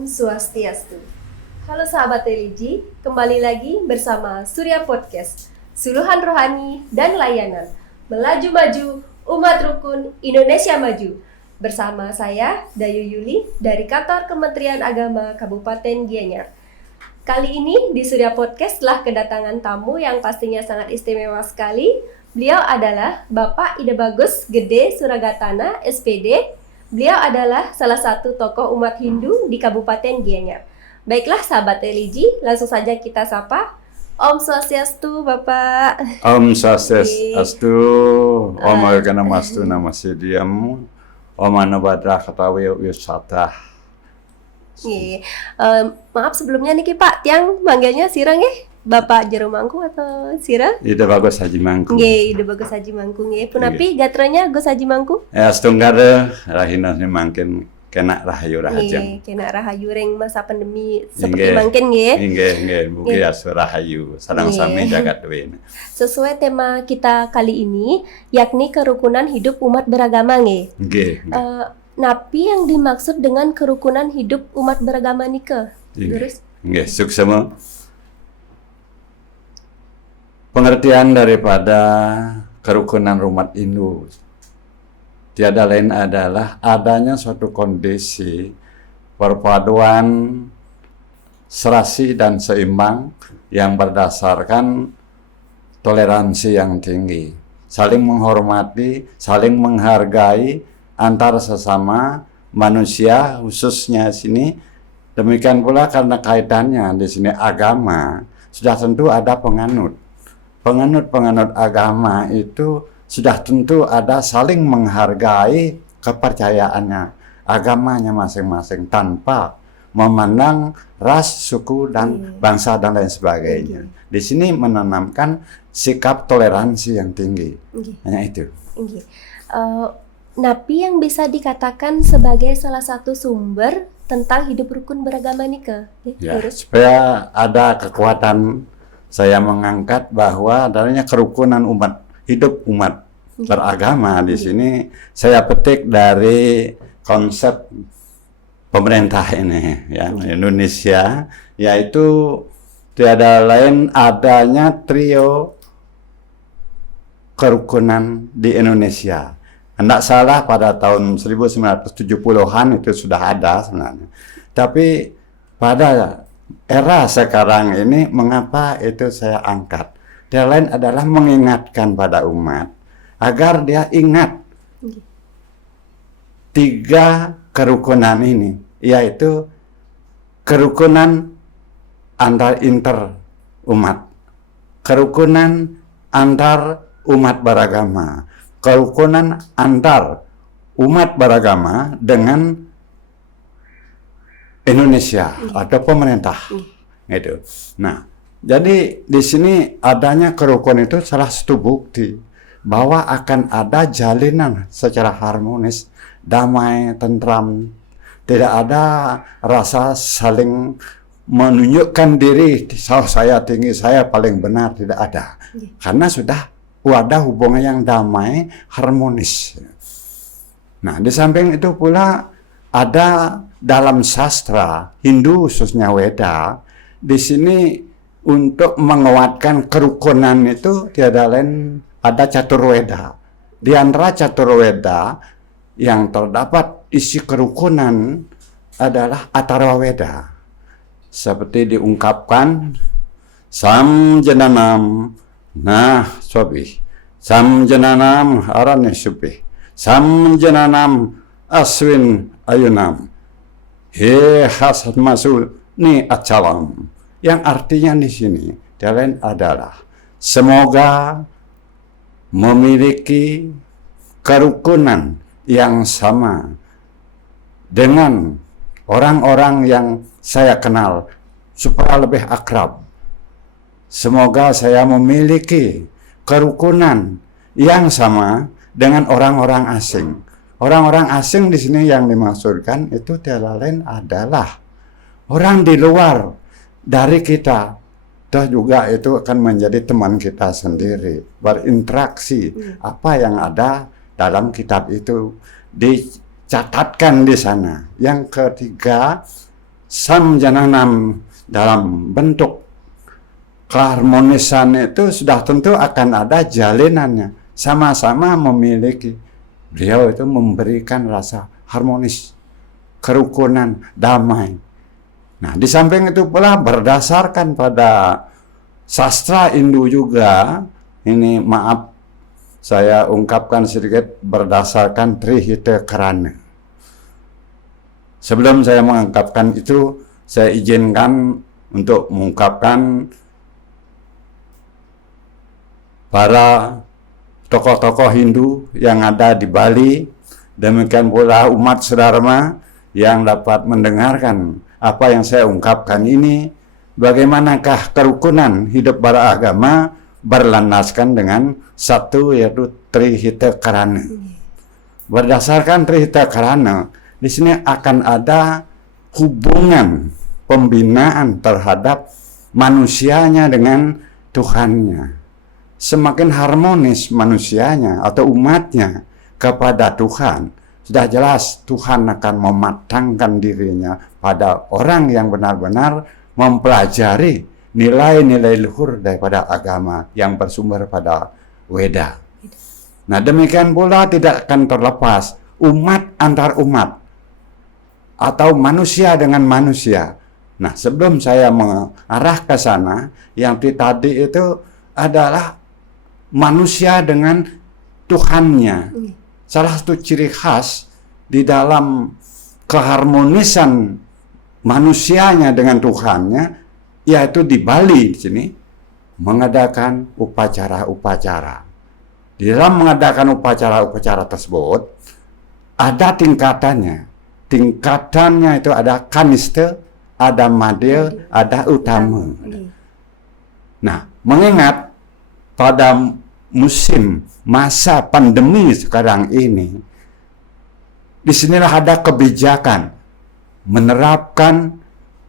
Om Swastiastu. Halo sahabat religi, kembali lagi bersama Surya Podcast, Suluhan Rohani dan Layanan, Melaju Maju, Umat Rukun Indonesia Maju. Bersama saya, Dayu Yuli, dari Kantor Kementerian Agama Kabupaten Gianyar. Kali ini di Surya Podcast telah kedatangan tamu yang pastinya sangat istimewa sekali. Beliau adalah Bapak Ide Bagus Gede Suragatana, SPD. Beliau adalah salah satu tokoh umat Hindu di Kabupaten Gianyar. Baiklah sahabat religi, langsung saja kita sapa. Om Swastiastu, Bapak. Om Swastiastu, Om Arganamastu Namasyidiyam, Om Anubhadra Katawi Wisata. Maaf sebelumnya nih Pak, tiang manggilnya Sirang ya? Bapak Jero Mangku atau Sirang? Ide Bagus Haji Mangku. Ide Bagus Haji Mangku. Punapi gatranya Gus Haji Mangku? Ya setunggara rahinasnya mangkin kena rahayu rahajang. Kena rahayu reng masa pandemi seperti mangkin nggih. Nggih, mugi asu rahayu sareng sami jagat dewe. Sesuai tema kita kali ini yakni kerukunan hidup umat beragama nggih. Nggih. Napi yang dimaksud dengan kerukunan hidup umat beragama nike? Terus? Nggih, suksema. Pengertian daripada kerukunan umat Hindu tiada lain adalah adanya suatu kondisi perpaduan serasi dan seimbang yang berdasarkan toleransi yang tinggi, saling menghormati, saling menghargai antar sesama manusia, khususnya sini. Demikian pula karena kaitannya di sini agama, sudah tentu ada penganut agama itu sudah tentu ada saling menghargai kepercayaannya, agamanya masing-masing tanpa memandang ras, suku, dan bangsa dan lain sebagainya. Di sini menanamkan sikap toleransi yang tinggi. Hanya itu. Napi yang bisa dikatakan sebagai salah satu sumber tentang hidup rukun beragama nika. Supaya ada kekuatan, saya mengangkat bahwa adanya kerukunan hidup umat beragama di sini. Saya petik dari konsep pemerintah ini ya, Indonesia, yaitu tiada lain adanya trio kerukunan di Indonesia. Tidak salah pada tahun 1970-an itu sudah ada sebenarnya. Tapi pada era sekarang ini, mengapa itu saya angkat? Yang lain adalah mengingatkan pada umat agar dia ingat tiga kerukunan ini, yaitu kerukunan antar umat, kerukunan antar umat beragama, kerukunan antar umat beragama dengan Indonesia atau pemerintah. Gitu. Nah, jadi di sini adanya kerukunan itu salah satu bukti bahwa akan ada jalinan secara harmonis, damai, tentram, tidak ada rasa saling menunjukkan diri, saya tinggi, saya paling benar, tidak ada. Karena sudah ada hubungan yang damai, harmonis. Nah, di samping itu pula ada dalam sastra Hindu khususnya Weda, di sini untuk menguatkan kerukunan itu tiada lain ada caturweda. Di antara caturweda yang terdapat isi kerukunan adalah Atharvaveda. Seperti diungkapkan Samjananam Sobi, Samjananam Aranesupi, Samjananam Aswin Ayunam, He Hasad Masul Ni Acalam. Yang artinya di sini lain adalah semoga memiliki kerukunan yang sama dengan orang-orang yang saya kenal supaya lebih akrab. Semoga saya memiliki kerukunan yang sama dengan orang-orang asing. Orang-orang asing di sini yang dimaksudkan itu tiada lain adalah orang di luar dari kita. Toh juga itu akan menjadi teman kita sendiri, berinteraksi. Apa yang ada dalam kitab itu dicatatkan di sana. Yang ketiga, samjananam dalam bentuk keharmonisan itu sudah tentu akan ada jalinannya. Sama-sama memiliki. Beliau itu memberikan rasa harmonis, kerukunan, damai. Nah, di samping itu pula berdasarkan pada sastra Hindu juga, ini maaf saya ungkapkan sedikit berdasarkan Trihita Karana. Sebelum saya mengungkapkan itu, saya izinkan untuk mengungkapkan para tokoh-tokoh Hindu yang ada di Bali, demikian pula umat sedharma yang dapat mendengarkan apa yang saya ungkapkan ini, bagaimanakah kerukunan hidup beragama berlandaskan dengan satu, yaitu Trihita Karana. Berdasarkan Trihita Karana, di sini akan ada hubungan pembinaan terhadap manusianya dengan Tuhannya. Semakin harmonis manusianya atau umatnya kepada Tuhan, sudah jelas Tuhan akan mematangkan dirinya pada orang yang benar-benar mempelajari nilai-nilai luhur daripada agama yang bersumber pada Weda. Nah, demikian pula tidak akan terlepas umat antar umat atau manusia dengan manusia. Nah, sebelum saya mengarah ke sana, yang tadi itu adalah manusia dengan Tuhannya. Salah satu ciri khas di dalam keharmonisan manusianya dengan Tuhannya, yaitu di Bali di sini mengadakan upacara-upacara. Di dalam mengadakan upacara-upacara tersebut ada tingkatannya. Tingkatannya itu ada kanista, ada madya, ada utama. Nah, mengingat pada musim masa pandemi sekarang ini, disinilah ada kebijakan menerapkan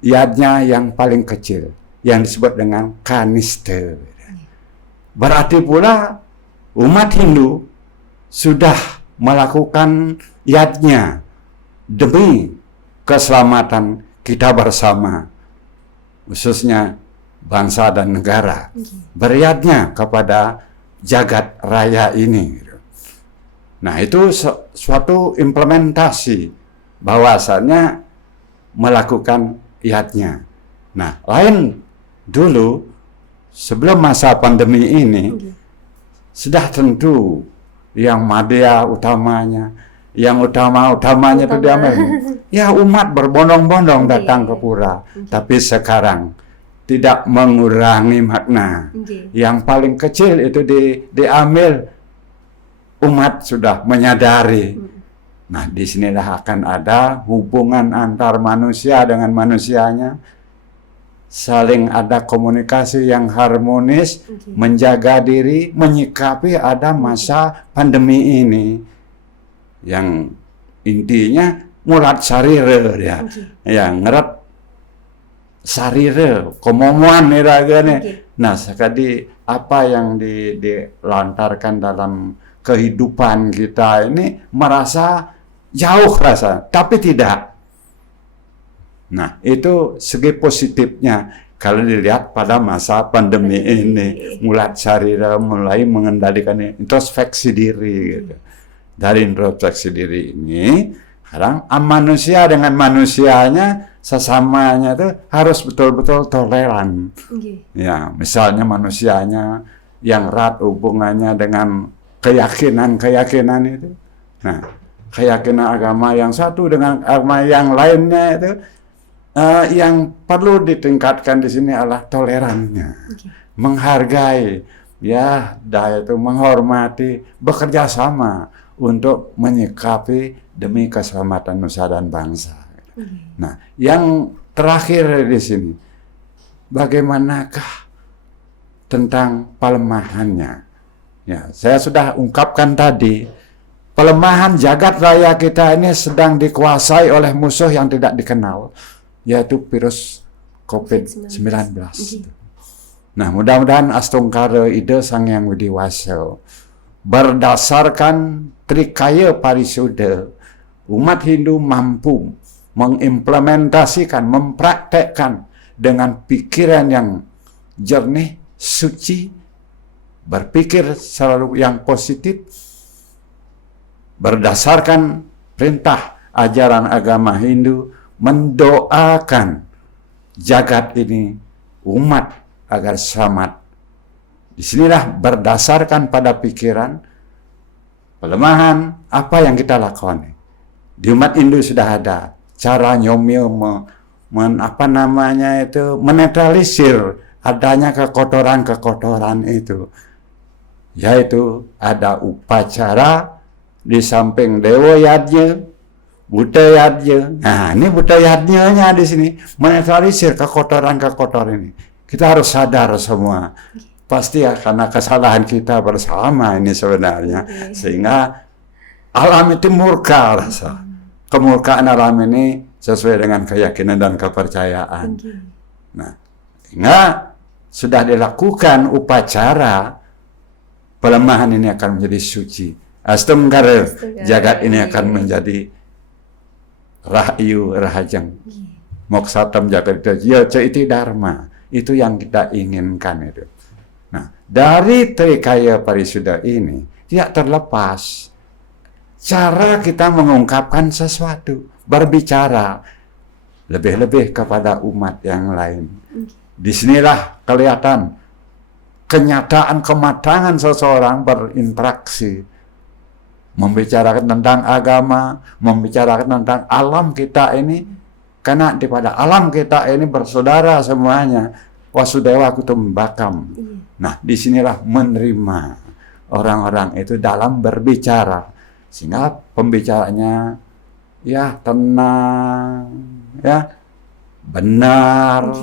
yajna yang paling kecil yang disebut dengan kanista. Berarti pula umat Hindu sudah melakukan yajna demi keselamatan kita bersama, khususnya bangsa dan negara. Beryadnya kepada jagat raya ini. Nah, itu suatu implementasi bahwasannya melakukan yadnya. Nah, lain dulu sebelum masa pandemi ini sudah tentu yang madya utamanya, yang utamanya itu diambil. Ya, umat berbondong-bondong datang ke pura. Tapi sekarang tidak mengurangi makna. Yang paling kecil itu diambil, umat sudah menyadari. Nah, disinilah akan ada hubungan antar manusia dengan manusianya, saling ada komunikasi yang harmonis, menjaga diri, menyikapi ada masa pandemi ini, yang intinya mulat sarira dia, yang ngerat sarira, komomuan iragane. Nah, sekali apa yang dilantarkan dalam kehidupan kita ini merasa jauh rasa, tapi tidak. Nah, itu segi positifnya kalau dilihat pada masa pandemi ini, mulat sarira mulai mengendalikan introspeksi diri gitu. Dari introspeksi diri ini, sekarang manusia dengan manusianya, sesamanya itu harus betul-betul toleran. Ya, misalnya manusianya yang erat hubungannya dengan keyakinan itu. Nah, keyakinan agama yang satu dengan agama yang lainnya itu, yang perlu ditingkatkan di sini adalah tolerannya, menghargai, ya, itu menghormati, bekerja sama untuk menyikapi demi keselamatan nusa dan bangsa. Nah, yang terakhir di sini, bagaimanakah tentang pelemahannya? Ya, saya sudah ungkapkan tadi, pelemahan jagat raya kita ini sedang dikuasai oleh musuh yang tidak dikenal, yaitu virus COVID-19. Nah, mudah-mudahan Astungkara Ida Sang Hyang Widi Wasa berdasarkan Trikaya Parisuddha, umat Hindu mampu mengimplementasikan, mempraktekkan dengan pikiran yang jernih, suci, berpikir selalu yang positif, berdasarkan perintah ajaran agama Hindu, mendoakan jagat ini, umat agar selamat. Disinilah berdasarkan pada pikiran, pelemahan, apa yang kita lakukan. Di umat Hindu sudah ada cara nyomil menetralisir adanya kekotoran-kekotoran itu. Yaitu ada upacara di samping Dewa Yadnya, Buddha Yadnya. Nah, ini Buddha Yadnya di sini menetralisir kekotoran-kekotoran ini. Kita harus sadar semua. Pasti ya, karena kesalahan kita bersama ini sebenarnya. Sehingga alam itu murka rasa. Kemurkaan alam ini sesuai dengan keyakinan dan kepercayaan. Nah, sehingga sudah dilakukan upacara, pelemahan ini akan menjadi suci. Astunggara, jagat ini akan menjadi rahayu rahajang. Moksatam jagat itu dharma. Itu yang kita inginkan itu. Nah, dari Trikaya Parisuddha ini tidak terlepas cara kita mengungkapkan sesuatu, berbicara lebih-lebih kepada umat yang lain. Disinilah kelihatan kenyataan kematangan seseorang berinteraksi, membicarakan tentang agama, membicarakan tentang alam kita ini, karena pada alam kita ini bersaudara semuanya. Wasudewa kutumbakam. Nah, disinilah menerima orang-orang itu dalam berbicara, sehingga pembicaranya ya tenang, ya benar,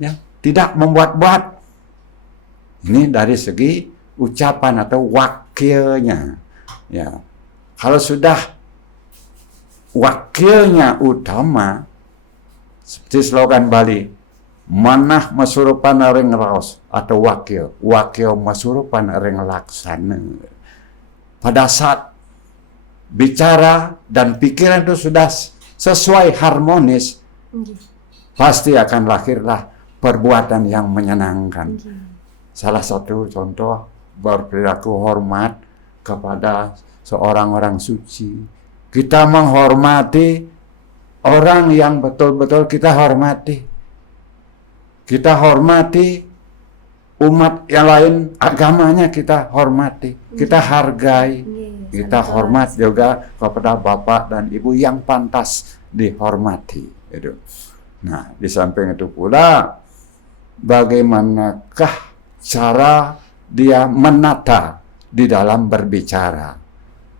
ya tidak membuat-buat. Ini dari segi ucapan atau wakilnya. Ya, kalau sudah wakilnya utama, seperti slogan Bali, manah masurupan ring raos, atau wakil masurupan ring laksana. Pada saat bicara dan pikiran itu sudah sesuai harmonis, pasti akan lahirlah perbuatan yang menyenangkan. Salah satu contoh berperilaku hormat kepada seorang orang suci. Kita menghormati orang yang betul-betul kita hormati. Kita hormati umat yang lain, agamanya kita hormati, kita hargai, kita hormat juga kepada bapak dan ibu yang pantas dihormati. Gitu. Nah, di samping itu pula, bagaimanakah cara dia menata di dalam berbicara?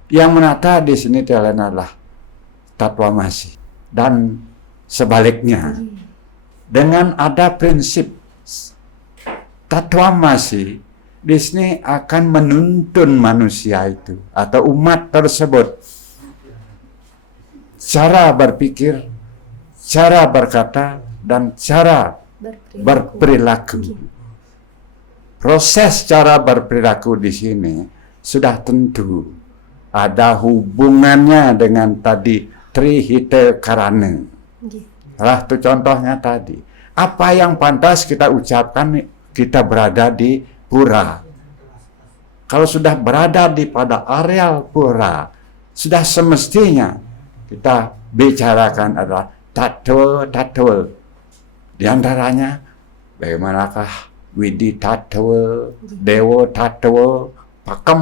Yang menata di sini adalah tatwamasi dan sebaliknya. Dengan ada prinsip tatwamasi, di sini akan menuntun manusia itu atau umat tersebut cara berpikir, cara berkata, dan cara berperilaku. Proses cara berperilaku di sini sudah tentu ada hubungannya dengan tadi Trihita Karana. Lah itu contohnya tadi. Apa yang pantas kita ucapkan kita berada di pura. Kalau sudah berada di pada areal pura, sudah semestinya kita bicarakan adalah tatwa. Di antaranya bagaimanakah Widi tatwa, Dewa tatwa,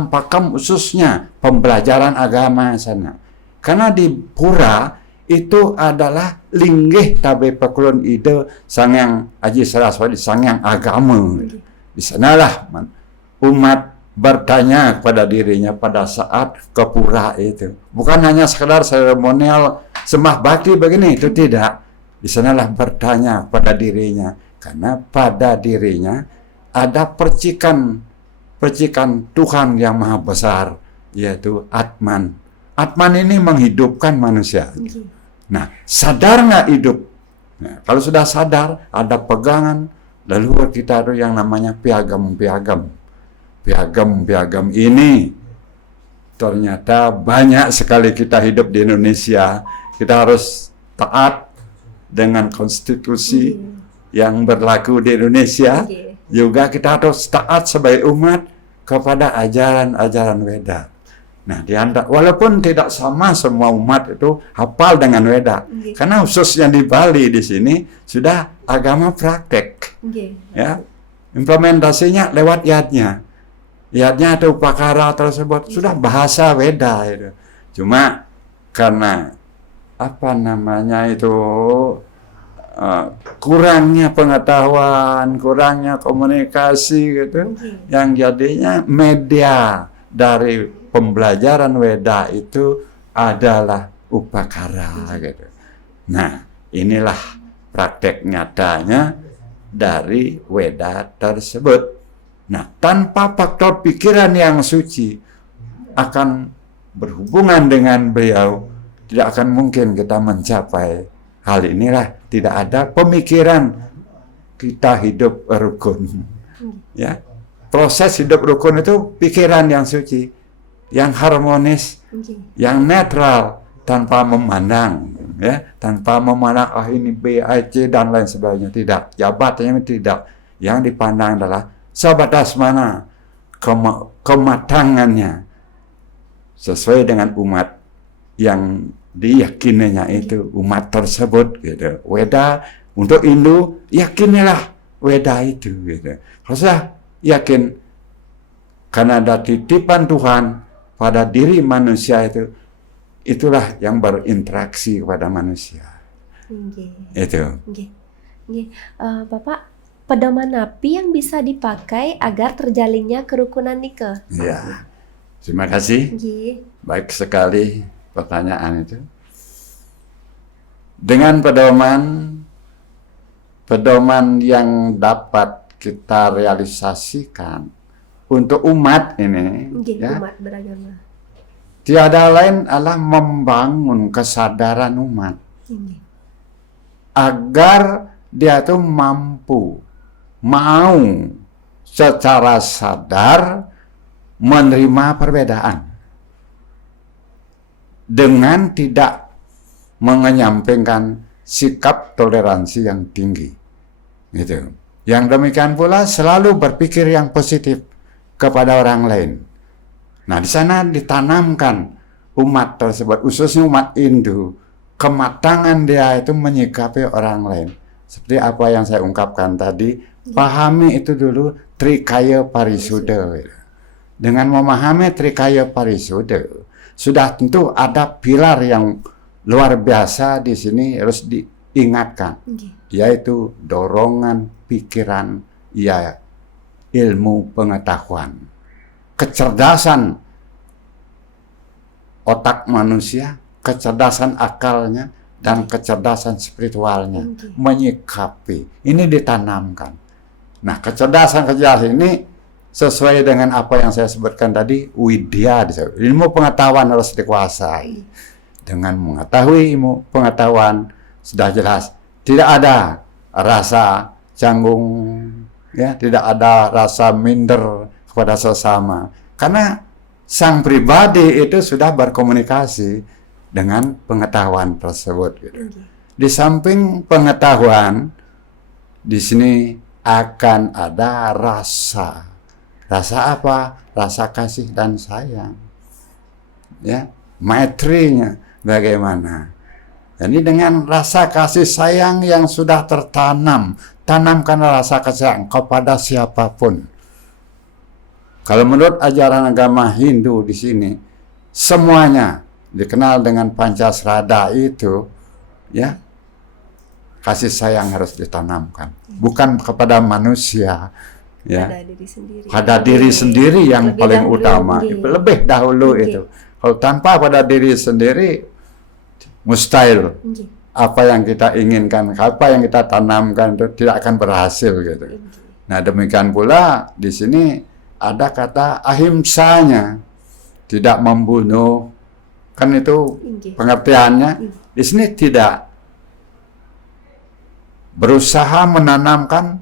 pakam khususnya pembelajaran agama sana. Karena di pura itu adalah linggih tabe pekulun ide sangyang Aji Saraswati, sangyang agama. Di sanalah umat bertanya kepada dirinya pada saat ke pura itu. Bukan hanya sekedar seremonial sembah bakti begini, itu tidak. Di sanalah bertanya pada dirinya, karena pada dirinya ada percikan Tuhan yang maha besar, yaitu Atman. Atman ini menghidupkan manusia. Nah, sadar nggak hidup? Nah, kalau sudah sadar, ada pegangan, lalu kita ada yang namanya piagam. Piagam ini ternyata banyak sekali kita hidup di Indonesia. Kita harus taat dengan konstitusi yang berlaku di Indonesia. Juga kita harus taat sebagai umat kepada ajaran-ajaran Weda. Nah, walaupun tidak sama semua umat itu hafal dengan Weda, karena khususnya di Bali di sini sudah agama praktek, ya, implementasinya lewat yadnya atau upakara tersebut sudah bahasa Weda itu. Cuma karena kurangnya pengetahuan, kurangnya komunikasi gitu, yang jadinya media dari pembelajaran Weda itu adalah upakara gitu. Nah, inilah praktek nyatanya dari Weda tersebut. Nah, tanpa faktor pikiran yang suci akan berhubungan dengan beliau, tidak akan mungkin kita mencapai hal inilah. Tidak ada pemikiran kita hidup rukun. Ya, proses hidup rukun itu pikiran yang suci, yang harmonis, yang netral, tanpa memandang, ya, tanpa memandang ini B, A, C dan lain sebagainya. Tidak, jabatannya tidak. Yang dipandang adalah sebatas mana kematangannya sesuai dengan umat yang diyakininya itu umat tersebut gitu. Weda untuk Hindu, yakinilah Weda itu gitu. Haruslah yakin karena ada titipan Tuhan pada diri manusia itu, itulah yang berinteraksi kepada manusia. Itu. Bapak, pedoman napi yang bisa dipakai agar terjalinnya kerukunan nike? Ya, terima kasih. Baik sekali pertanyaan itu. Dengan pedoman yang dapat kita realisasikan untuk umat ini, ya, umat beragama, tiada lain adalah membangun kesadaran umat agar dia itu mau secara sadar menerima perbedaan dengan tidak menyampingkan sikap toleransi yang tinggi, gitu. Yang demikian pula selalu berpikir yang positif kepada orang lain. Nah, di sana ditanamkan umat tersebut, khususnya umat Hindu, kematangan dia itu menyikapi orang lain. Seperti apa yang saya ungkapkan tadi, pahami itu dulu Trikaya Parisuddha. Dengan memahami Trikaya Parisuddha, sudah tentu ada pilar yang luar biasa di sini harus diingatkan, yaitu dorongan pikiran, ya, ilmu pengetahuan, kecerdasan otak manusia, kecerdasan akalnya, dan kecerdasan spiritualnya menyikapi. Ini ditanamkan. Nah, kecerdasan ini sesuai dengan apa yang saya sebutkan tadi, widya, ilmu pengetahuan harus dikuasai. Dengan mengetahui ilmu pengetahuan, sudah jelas tidak ada rasa canggung, ya, tidak ada rasa minder kepada sesama, karena sang pribadi itu sudah berkomunikasi dengan pengetahuan tersebut. Gitu. Di samping pengetahuan, di sini akan ada rasa. Rasa apa? Rasa kasih dan sayang. Ya, maitrinya bagaimana? Jadi dengan rasa kasih sayang yang sudah tanamkan rasa kasih sayang kepada siapapun. Kalau menurut ajaran agama Hindu di sini, semuanya dikenal dengan Pancasrada itu, ya, kasih sayang harus ditanamkan, bukan kepada manusia, ya, pada diri sendiri yang paling utama, lebih dahulu itu. Kalau tanpa pada diri sendiri, mustahil apa yang kita inginkan, apa yang kita tanamkan itu tidak akan berhasil gitu. Nah, demikian pula di sini ada kata ahimsanya, tidak membunuh. Kan itu pengertiannya. Di sini tidak berusaha menanamkan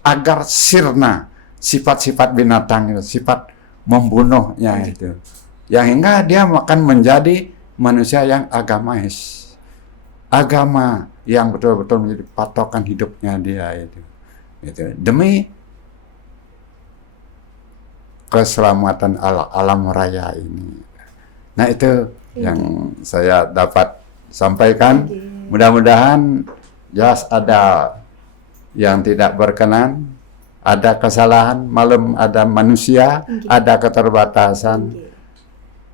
agar sirna sifat-sifat binatang itu, sifat membunuhnya itu. Yang hingga dia akan menjadi manusia yang agamais. agama yang betul-betul menjadi patokan hidupnya dia itu. Demi keselamatan alam raya ini. Nah itu yang saya dapat sampaikan. Mudah-mudahan jelas ada yang tidak berkenan, ada kesalahan, maklum ada manusia, ada keterbatasan.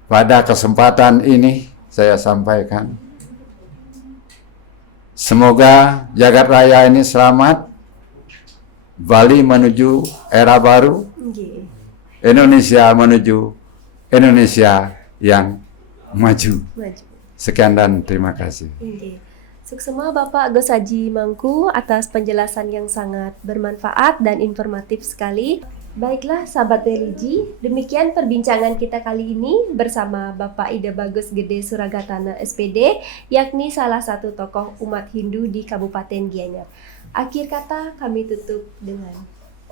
Pada kesempatan ini saya sampaikan, semoga jagat raya ini selamat, Bali menuju era baru, Indonesia menuju Indonesia yang maju. Sekian dan terima kasih. Suksema Bapak Agus Haji Mangku atas penjelasan yang sangat bermanfaat dan informatif sekali. Baiklah sahabat religi, demikian perbincangan kita kali ini bersama Bapak Ida Bagus Gede Suragatana SPD, yakni salah satu tokoh umat Hindu di Kabupaten Gianyar. Akhir kata kami tutup dengan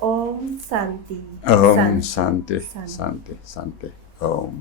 Om Santi. Om Santi, Santi, Santi. Om.